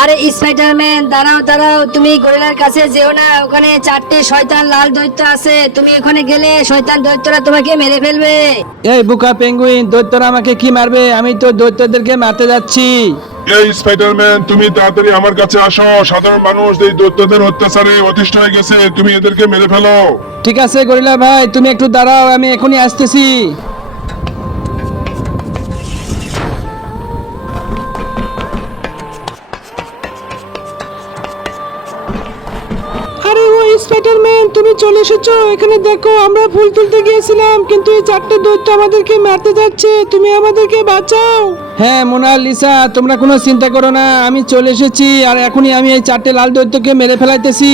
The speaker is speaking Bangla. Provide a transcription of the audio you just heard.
আরে স্পাইডারম্যান, দাঁড়াও দাঁড়াও, তুমি গরিলার কাছে যেও না। ওখানে 4টে শয়তান লাল দৈত্য আছে, তুমি ওখানে গেলে শয়তান দৈত্যরা তোমাকে মেরে ফেলবে। এই বুকা পেঙ্গুইন, দৈত্যরা আমাকে কি মারবে? আমি তো দৈত্যদেরকে মারতে যাচ্ছি। এই স্পাইডারম্যান, তুমি তাড়াতাড়ি আমার কাছে আসো। সাধারণ মানুষ এই দৈত্যদের অত্যাচারে অতিষ্ঠ হয়ে গেছে, তুমি এদেরকে মেরে ফেলো। ঠিক আছে গরিলা ভাই, তুমি একটু দাঁড়াও, আমি এখনই আসতেছি। আরে ও স্পাইডারম্যান, তুমি চলে এসেছো। এখানে দেখো, আমরা ফুল তুলতে গিয়েছিলাম, কিন্তু এই 4টে দৈত্য আমাদেরকে মারতে যাচ্ছে। তুমি আমাদেরকে বাঁচাও। হ্যাঁ মোনালিসা, তোমরা কোনো চিন্তা করো না, আমি চলে এসেছি। আর এখনই আমি এই 4টে লাল দৈত্যকে মেরে ফেলাইতেছি।